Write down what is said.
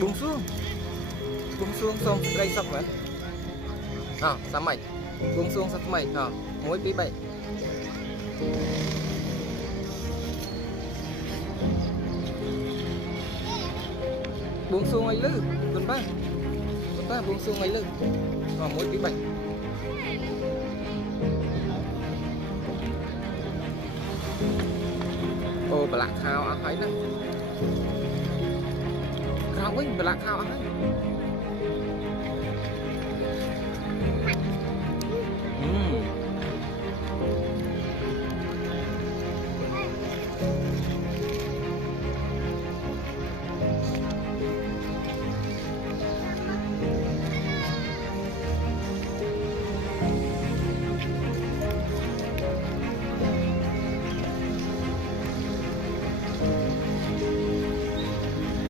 buông xuống xong đây xong rồi sao mày buông xuống sao mày mối bí bậy buông xuống ấy lư con ba buông xuống ấy lư mối bí bậy ô bà lạc thao áo ấy nè khao ấy bà lạc thao áo ấy